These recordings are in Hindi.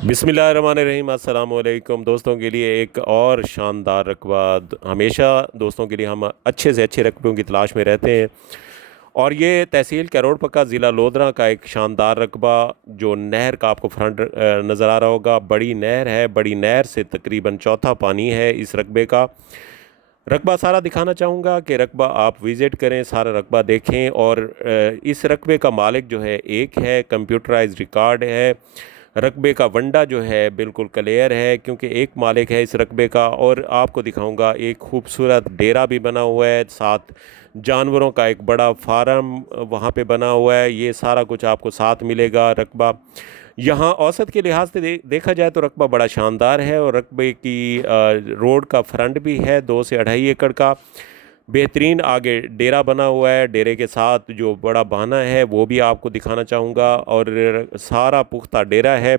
बिस्मिल्लाहिर्रहमानिर्रहीम। अस्सलाम वालेकुम। दोस्तों के लिए एक और शानदार रकबा। हमेशा दोस्तों के लिए हम अच्छे से अच्छे रकबों की तलाश में रहते हैं, और ये तहसील कैरोड़ पक्का ज़िला लोधरा का एक शानदार रकबा जो नहर का आपको फ्रंट नज़र आ रहा होगा। बड़ी नहर है, बड़ी नहर से तकरीबन चौथा पानी है इस रकबे का। रकबा सारा दिखाना चाहूँगा कि रकबा आप विज़िट करें, सारा रकबा देखें। और इस रकबे का मालिक जो है एक है, कंप्यूटराइज रिकॉर्ड है। रकबे का वंडा जो है बिल्कुल क्लियर है, क्योंकि एक मालिक है इस रकबे का। और आपको दिखाऊंगा एक खूबसूरत डेरा भी बना हुआ है, साथ जानवरों का एक बड़ा फार्म वहाँ पे बना हुआ है। ये सारा कुछ आपको साथ मिलेगा। रकबा यहाँ औसत के लिहाज से देखा जाए तो रकबा बड़ा शानदार है, और रकबे की रोड का फ्रंट भी है 2 से 2.5 एकड़ का। बेहतरीन आगे डेरा बना हुआ है, डेरे के साथ जो बड़ा बहाना है वो भी आपको दिखाना चाहूँगा। और सारा पुख्ता डेरा है।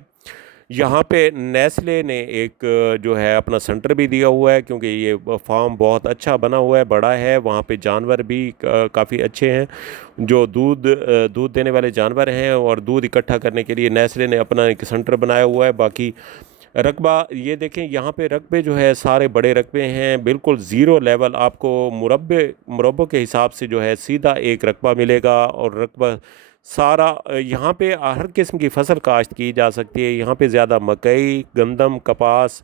यहाँ पे नेस्ले ने एक जो है अपना सेंटर भी दिया हुआ है, क्योंकि ये फार्म बहुत अच्छा बना हुआ है, बड़ा है। वहाँ पे जानवर भी काफ़ी अच्छे हैं, जो दूध देने वाले जानवर हैं। और दूध इकट्ठा करने के लिए नेस्ले ने अपना एक सेंटर बनाया हुआ है। बाकी रकबा ये देखें, यहाँ पे रकबे जो है सारे बड़े रकबे हैं, बिल्कुल ज़ीरो लेवल। आपको मुरब्बों के हिसाब से जो है सीधा एक रकबा मिलेगा। और रकबा सारा यहाँ पे हर किस्म की फसल काश्त की जा सकती है। यहाँ पे ज़्यादा मकई, गंदम, कपास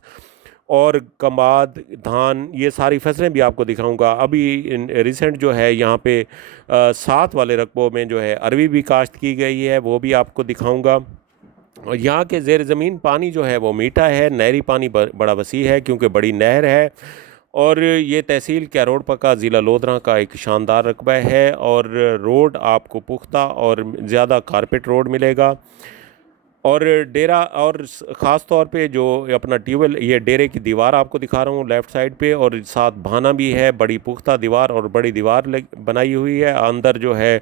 और कमाद, धान, ये सारी फसलें भी आपको दिखाऊंगा। अभी रिसेंट जो है यहाँ पे साथ वाले रकबों में जो है अरवी भी काश्त की गई है, वो भी आपको दिखाऊंगा। और यहाँ के ज़ेर ज़मीन पानी जो है वो मीठा है, नहरी पानी बड़ा वसी है, क्योंकि बड़ी नहर है। और ये तहसील कैरोड़ पक्का ज़िला लोधरा का एक शानदार रकबा है। और रोड आपको पुख्ता और ज़्यादा कारपेट रोड मिलेगा। और डेरा, और ख़ास तौर पे जो अपना ट्यूबवेल, ये डेरे की दीवार आपको दिखा रहा हूँ लेफ़्ट साइड पे, और साथ भाना भी है, बड़ी पुख्ता दीवार और बड़ी दीवार बनाई हुई है। अंदर जो है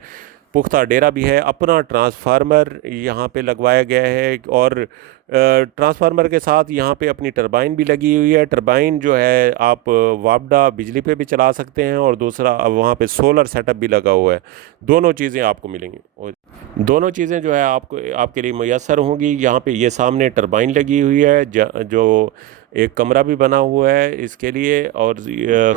पुख्ता डेरा भी है। अपना ट्रांसफार्मर यहाँ पे लगवाया गया है, और ट्रांसफार्मर के साथ यहाँ पे अपनी टरबाइन भी लगी हुई है। टरबाइन जो है आप वापडा बिजली पे भी चला सकते हैं, और दूसरा अब वहाँ पे सोलर सेटअप भी लगा हुआ है। दोनों चीज़ें आपको मिलेंगी, और दोनों चीज़ें जो है आपको आपके लिए मुयस्सर होंगी। यहाँ पे ये सामने टरबाइन लगी हुई है, जो एक कमरा भी बना हुआ है इसके लिए। और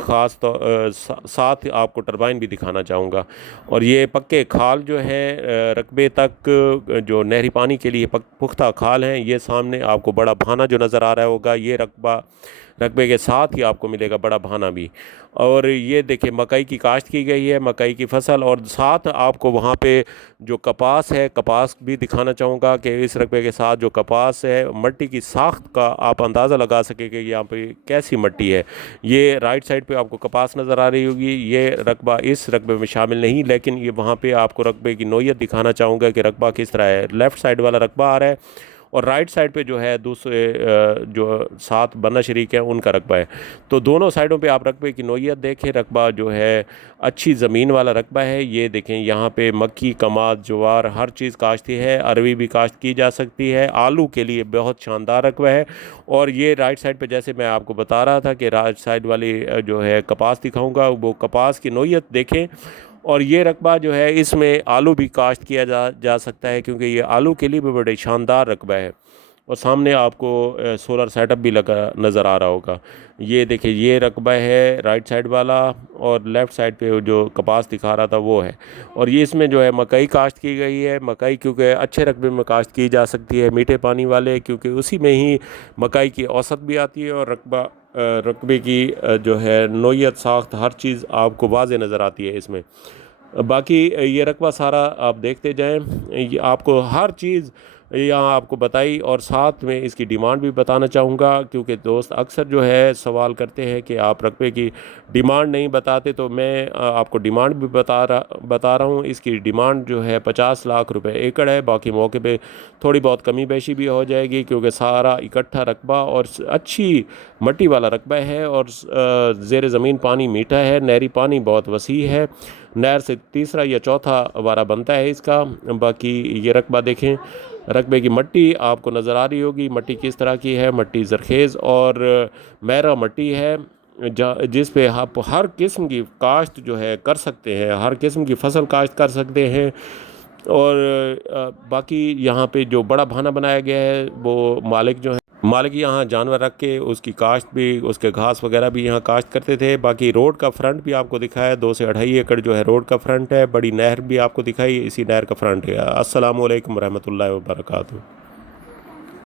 ख़ास तो साथ आपको टरबाइन भी दिखाना चाहूँगा। और ये पक्के खाल जो है रकबे तक जो नहरी पानी के लिए पुख्ता खाल हैं। ये सामने आपको बड़ा भाना जो नज़र आ रहा होगा, ये रकबे के साथ ही आपको मिलेगा बड़ा भाना भी। और ये देखिए मकई की काश्त की गई है, मकई की फसल। और साथ आपको वहाँ पे जो कपास है, कपास भी दिखाना चाहूँगा कि इस रकबे के साथ जो कपास है, मट्टी की साख्त का आप अंदाज़ा लगा सकें कि यहाँ पे कैसी मट्टी है। ये राइट साइड पे आपको कपास नज़र आ रही होगी। ये रकबा इस रकबे में शामिल नहीं, लेकिन ये वहाँ पे आपको रकबे की नोयत दिखाना चाहूँगा कि रकबा किस तरह है। लेफ़्ट साइड वाला रकबा आ रहा है, और राइट साइड पे जो है दूसरे जो सात बन्ना शरीक है उनका रकबा है। तो दोनों साइडों पे आप रकबे की नोयत देखें। रकबा जो है अच्छी ज़मीन वाला रकबा है। ये देखें यहाँ पे मक्की, कमाद, ज्वार, हर चीज़ काश्ती है। अरवी भी काश्त की जा सकती है। आलू के लिए बहुत शानदार रकबा है। और ये राइट साइड पे जैसे मैं आपको बता रहा था कि राइट साइड वाली जो है कपास दिखाऊंगा, वो कपास की नोयत देखें। और ये रकबा जो है इसमें आलू भी काश्त किया जा सकता है, क्योंकि ये आलू के लिए भी बड़े शानदार रकबा है। और सामने आपको सोलर सेटअप भी लगा नज़र आ रहा होगा। ये देखिए ये रकबा है राइट साइड वाला, और लेफ़्ट साइड पे जो कपास दिखा रहा था वो है। और ये इसमें जो है मकई काश्त की गई है। मकई क्योंकि अच्छे रकबे में काश्त की जा सकती है, मीठे पानी वाले, क्योंकि उसी में ही मकई की औसत भी आती है। और रकबे की जो है नोयत, साख्त, हर चीज़ आपको वाज़े नज़र आती है इसमें। बाकी ये रकबा सारा आप देखते जाएं, ये आपको हर चीज़ यहाँ आपको बताई। और साथ में इसकी डिमांड भी बताना चाहूँगा, क्योंकि दोस्त अक्सर जो है सवाल करते हैं कि आप रकबे की डिमांड नहीं बताते, तो मैं आपको डिमांड भी बता रहा हूँ। इसकी डिमांड जो है 50 लाख रुपए एकड़ है। बाकी मौके पे थोड़ी बहुत कमी बेशी भी हो जाएगी, क्योंकि सारा इकट्ठा रकबा और अच्छी मट्टी वाला रकबा है। और ज़ेर ज़मीन पानी मीठा है, नहरी पानी बहुत वसी है। नहर से तीसरा या चौथा वारा बनता है इसका। बाकी ये रकबा देखें, रकबे की मट्टी आपको नज़र आ रही होगी। मट्टी किस तरह की है, मट्टी ज़रखेज़ और महरा मट्टी है, जिस पे आप हर किस्म की काश्त जो है कर सकते हैं, हर किस्म की फसल काश्त कर सकते हैं। और बाकी यहाँ पे जो बड़ा भाना बनाया गया है वो मालिक यहाँ जानवर रख के उसकी काश्त भी, उसके घास वगैरह भी यहाँ काश्त करते थे। बाकी रोड का फ्रंट भी आपको दिखाया, 2 से 2.5 एकड़ जो है रोड का फ्रंट है। बड़ी नहर भी आपको दिखाई, इसी नहर का फ्रंट है। अस्सलाम वालेकुम रहमतुल्लाहि व बरकातहू।